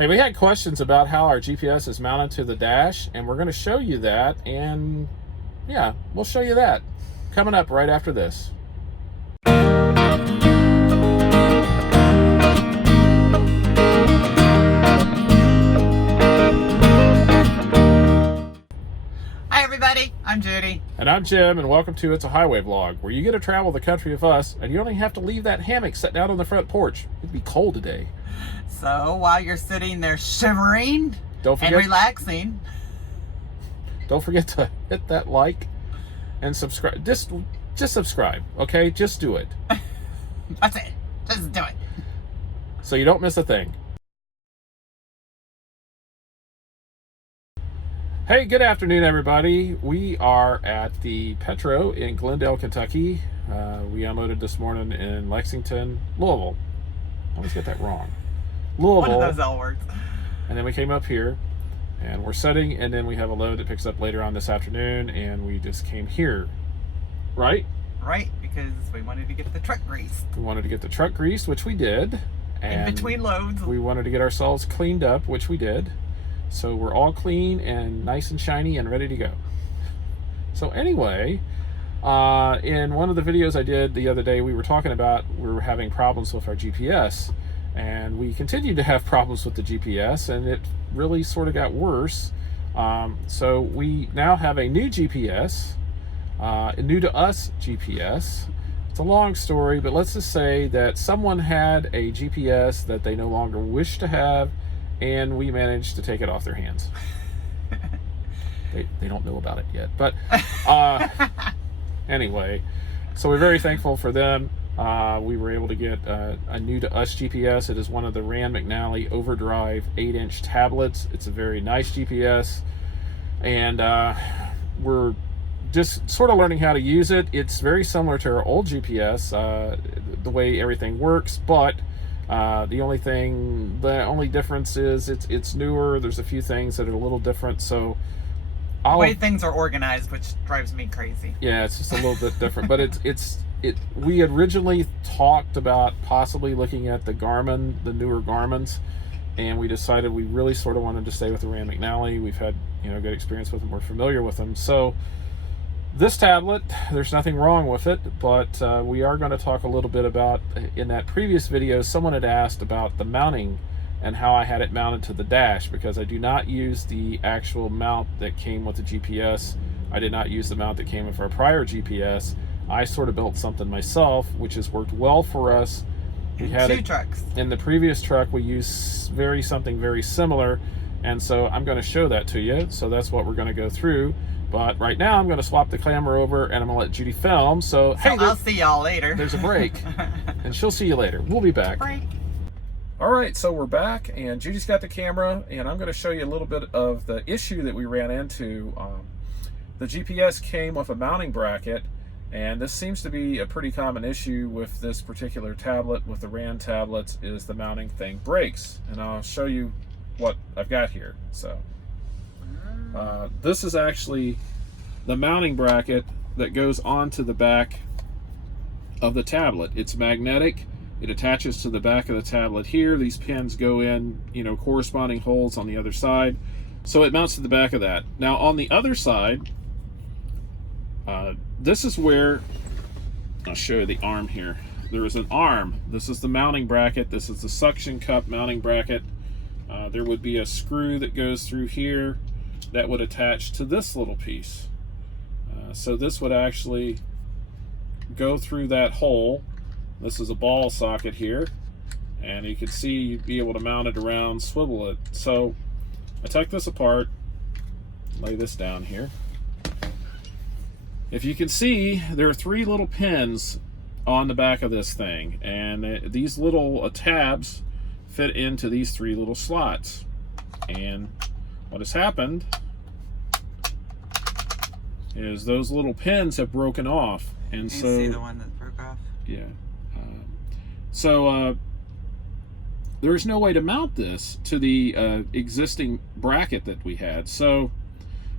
Hey, we had questions about how our GPS is mounted to the dash, and we're going to show you that, and yeah, we'll show you that coming up right after this. Hi everybody, I'm Judy. And I'm Jim, and welcome to It's a Highway Vlog, where you get to travel the country with us, and you only have to leave that hammock set down on the front porch. It'd be cold today. So while you're sitting there shivering and relaxing, don't forget to hit that like and subscribe. Just subscribe, okay? Just do it. That's it. Just do it. So you don't miss a thing. Hey, good afternoon, everybody. We are at the Petro in Glendale, Kentucky. We unloaded this morning in Louisville. I always get that wrong. Louisville. One of those L words. And then we came up here, and we're setting, and then we have a load that picks up later on this afternoon, and we just came here, right? Right, because we wanted to get the truck greased. We wanted to get the truck greased, which we did. And in between loads. We wanted to get ourselves cleaned up, which we did. So we're all clean and nice and shiny and ready to go. So anyway, in one of the videos I did the other day, we were talking about we were having problems with our GPS, and we continued to have problems with the GPS, and it really sort of got worse. So we now have a new GPS, a new to us GPS. It's a long story, but let's just say that someone had a GPS that they no longer wish to have, and we managed to take it off their hands. They don't know about it yet, but anyway, so we're very thankful for them. We were able to get a new to us GPS. It is one of the Rand McNally OverDryve 8-inch tablets. It's a very nice GPS, and we're just sort of learning how to use it. It's very similar to our old GPS, the way everything works, but the only difference is it's newer. There's a few things that are a little different. So the way things are organized, which drives me crazy. Yeah, it's just a little bit different. But we had originally talked about possibly looking at the Garmin, the newer Garmins, and we decided we really sort of wanted to stay with the Rand McNally. We've had good experience with them. We're familiar with them. So this tablet, there's nothing wrong with it, but we are going to talk a little bit about, in that previous video, someone had asked about the mounting and how I had it mounted to the dash, because I do not use the actual mount that came with the GPS. I did not use the mount that came with our prior GPS. I sort of built something myself, which has worked well for us. We had two trucks. In the previous truck, we used something very similar, and so I'm going to show that to you. So that's what we're going to go through. But right now, I'm going to swap the camera over, and I'm going to let Judy film. So hey, I'll see y'all later. There's a break, and she'll see you later. We'll be back. Break. All right, so we're back, and Judy's got the camera, and I'm going to show you a little bit of the issue that we ran into. The GPS came with a mounting bracket, and this seems to be a pretty common issue with this particular tablet, with the Rand tablets, is the mounting thing breaks. And I'll show you what I've got here. So this is actually the mounting bracket that goes onto the back of the tablet. It's magnetic. It attaches to the back of the tablet here. These pins go in, corresponding holes on the other side. So it mounts to the back of that. Now on the other side, this is where, I'll show you the arm here. There is an arm. This is the mounting bracket. This is the suction cup mounting bracket. There would be a screw that goes through here that would attach to this little piece. So this would actually go through that hole. This is a ball socket here, and you can see you'd be able to mount it around, swivel it. So I took this apart, lay this down here. If you can see, there are 3 little pins on the back of this thing, and these little tabs fit into these 3 little slots. And what has happened is those little pins have broken off, and so you see the one that broke off? Yeah. So there's no way to mount this to the existing bracket that we had. So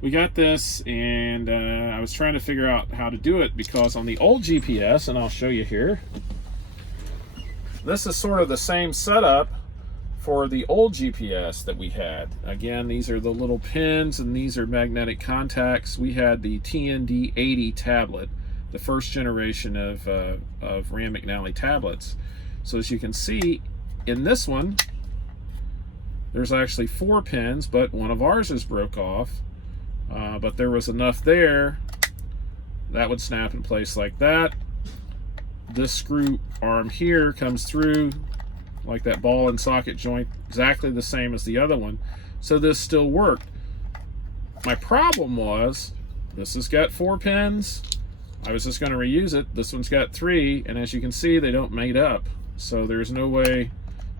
we got this, and I was trying to figure out how to do it, because on the old GPS, and I'll show you here, this is sort of the same setup for the old GPS that we had. Again, these are the little pins and these are magnetic contacts. We had the TND80 tablet, the first generation of Rand McNally tablets. So as you can see, in this one, there's actually 4 pins, but one of ours is broke off. But there was enough there that would snap in place like that. This screw arm here comes through like that ball and socket joint, exactly the same as the other one. So this still worked. My problem was, this has got 4 pins. I was just going to reuse it. This one's got 3, and as you can see, they don't mate up. So there's no way,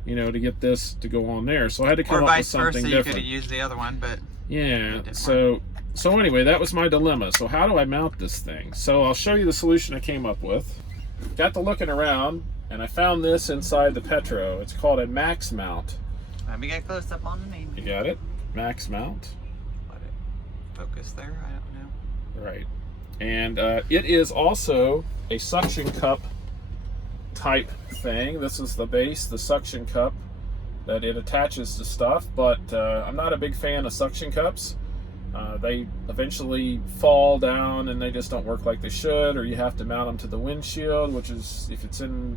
you know, to get this to go on there. So I had to come up with something different. Or vice versa, you could have used the other one, but yeah. So anyway, that was my dilemma. So how do I mount this thing? So I'll show you the solution I came up with. Got to looking around, and I found this inside the Petro. It's called a Maxx Mount. Let me get close up on the name. You got it? Maxx Mount. Let it focus there. I don't know. Right. And it is also a suction cup type thing. This is the base, the suction cup that it attaches to stuff, but I'm not a big fan of suction cups. They eventually fall down and they just don't work like they should, or you have to mount them to the windshield, which is, if it's in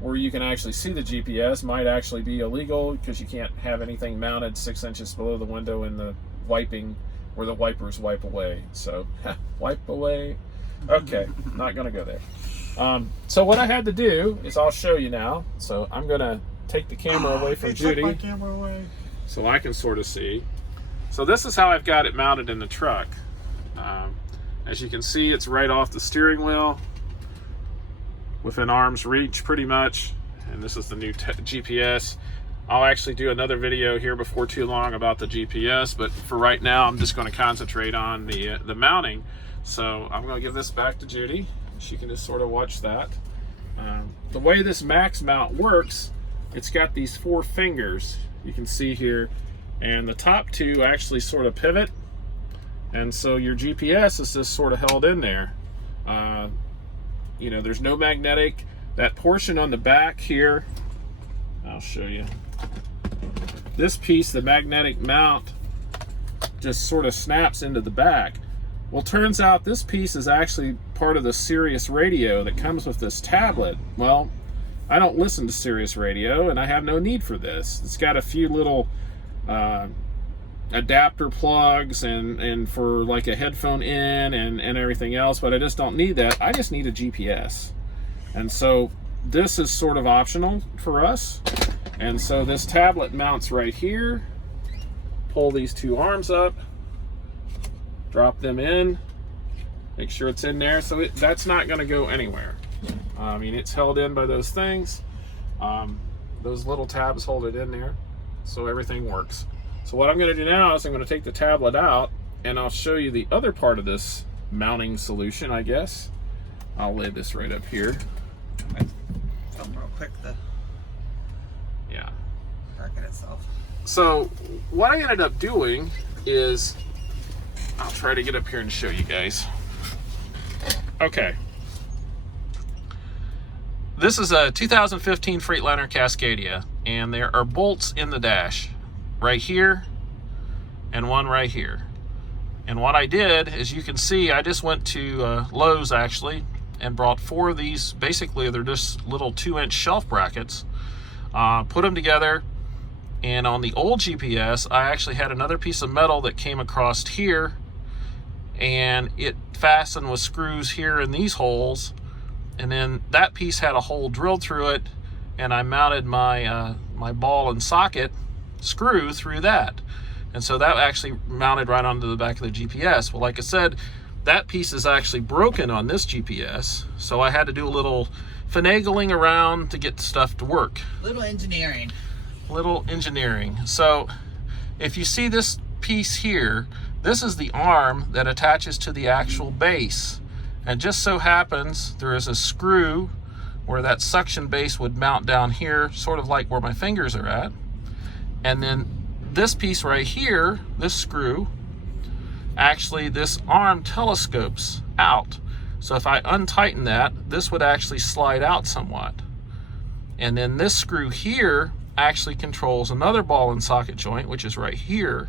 where you can actually see the GPS, might actually be illegal because you can't have anything mounted 6 inches below the window in the wiping where the wipers wipe away. So wipe away. Okay, not gonna go there. So what I had to do is, I'll show you now. So I'm gonna take the camera away from Judy, my camera away, so I can sort of see. So this is how I've got it mounted in the truck. As you can see, it's right off the steering wheel, within arm's reach pretty much. And this is the new GPS. I'll actually do another video here before too long about the GPS, but for right now I'm just going to concentrate on the mounting. So I'm going to give this back to Judy. She can just sort of watch that. The way this Maxx Mount works, it's got these 4 fingers you can see here, and the top 2 actually sort of pivot, and so your GPS is just sort of held in there. You know, there's no magnetic. That portion on the back here, I'll show you. This piece, the magnetic mount, just sort of snaps into the back. Well, turns out this piece is actually part of the Sirius radio that comes with this tablet. Well, I don't listen to Sirius radio, and I have no need for this. It's got a few little adapter plugs and for like a headphone in and everything else, but I just don't need that. I just need a GPS. And so this is sort of optional for us. And so this tablet mounts right here. Pull these 2 arms up, drop them in, make sure it's in there. So that's not going to go anywhere. I mean, it's held in by those things. Those little tabs hold it in there, so everything works. So what I'm going to do now is I'm going to take the tablet out, and I'll show you the other part of this mounting solution, I guess. I'll lay this right up here. Film real quick, yeah, darken itself. So what I ended up doing is, I'll try to get up here and show you guys. Okay. This is a 2015 Freightliner Cascadia, and there are bolts in the dash. Right here, and one right here. And what I did, as you can see, I just went to Lowe's actually, and brought 4 of these. Basically, they're just little 2-inch shelf brackets. Put them together, and on the old GPS, I actually had another piece of metal that came across here, and it fastened with screws here in these holes, and then that piece had a hole drilled through it, and I mounted my my ball and socket screw through that. And so that actually mounted right onto the back of the GPS. Well, like I said, that piece is actually broken on this GPS, so I had to do a little finagling around to get the stuff to work. Little engineering. So if you see this piece here, this is the arm that attaches to the actual base, and just so happens there is a screw where that suction base would mount down here, sort of like where my fingers are at. And then this piece right here, this screw, actually this arm telescopes out. So if I untighten that, this would actually slide out somewhat. And then this screw here actually controls another ball and socket joint, which is right here.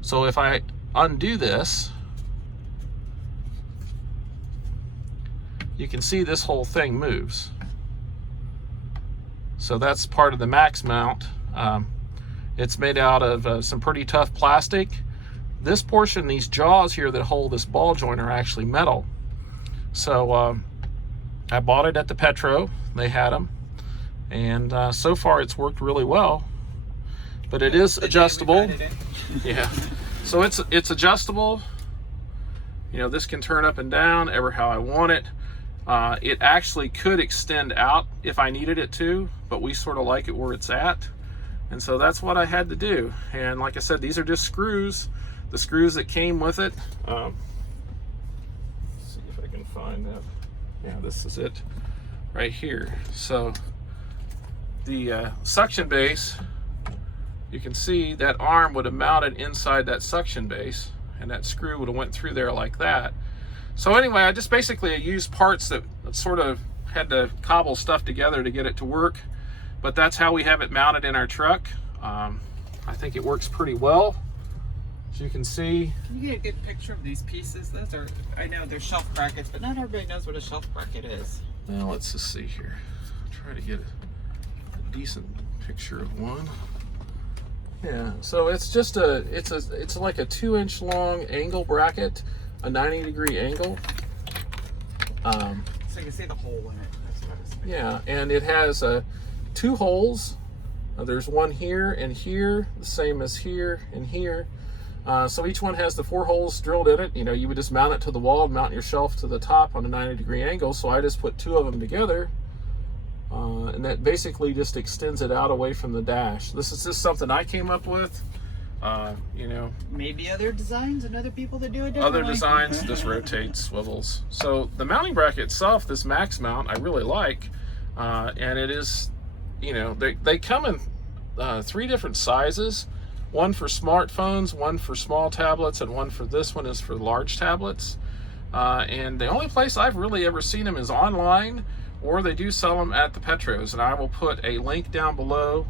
So if I undo this, you can see this whole thing moves. So that's part of the Maxx Mount. It's made out of some pretty tough plastic. This portion, these jaws here that hold this ball joint, are actually metal. So I bought it at the Petro. They had them. And so far it's worked really well. But it is adjustable. Yeah. So it's adjustable. You know, this can turn up and down ever how I want it. It actually could extend out if I needed it to, but we sort of like it where it's at. And so that's what I had to do. And like I said, these are just screws, the screws that came with it. Let's see if I can find that. Yeah, this is it right here. So the suction base, you can see that arm would have mounted inside that suction base, and that screw would have went through there like that. So anyway, I just basically used parts that sort of had to cobble stuff together to get it to work, but that's how we have it mounted in our truck. I think it works pretty well, as you can see. Can you get a good picture of these pieces? Those are, I know they're shelf brackets, but not everybody knows what a shelf bracket is. Now let's just see here. Try to get a decent picture of one. Yeah, so it's just it's like a 2-inch long angle bracket, a 90-degree angle. So you can see the hole in it. That's what it's yeah, and it has 2 holes. There's one here and here, the same as here and here. So each one has the 4 holes drilled in it. You know, you would just mount it to the wall, mount your shelf to the top on a 90-degree angle. So I just put 2 of them together. And that basically just extends it out away from the dash. This is just something I came up with. You know, maybe other designs and other people that do it differently. Other designs just rotate, swivels. So the mounting bracket itself, this Maxx Mount, I really like. And it is, you know, they come in 3 different sizes. One for smartphones, one for small tablets, and one for this one is for large tablets. And the only place I've really ever seen them is online, or they do sell them at the Petros, and I will put a link down below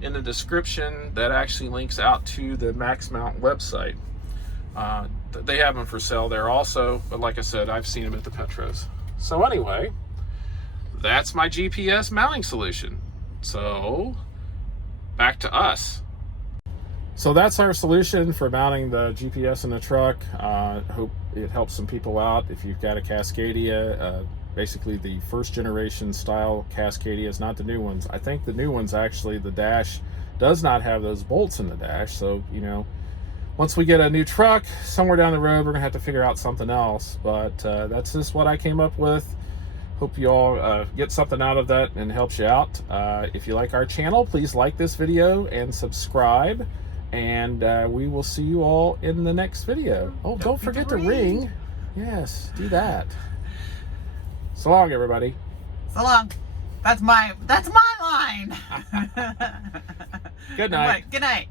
in the description that actually links out to the Maxx Mount website. They have them for sale there also, but like I said, I've seen them at the Petros. So anyway, that's my GPS mounting solution. So back to us. So that's our solution for mounting the GPS in the truck. Hope it helps some people out. If you've got a Cascadia, basically the first generation style Cascadias, not the new ones. I think the new ones, actually, the dash does not have those bolts in the dash. So, you know, once we get a new truck somewhere down the road, we're gonna have to figure out something else. But that's just what I came up with. Hope you all get something out of that and helps you out. If you like our channel, please like this video and subscribe. And we will see you all in the next video. Oh, don't forget to ring. Yes, do that. So long, everybody. So long. That's my line. Good night. Good night.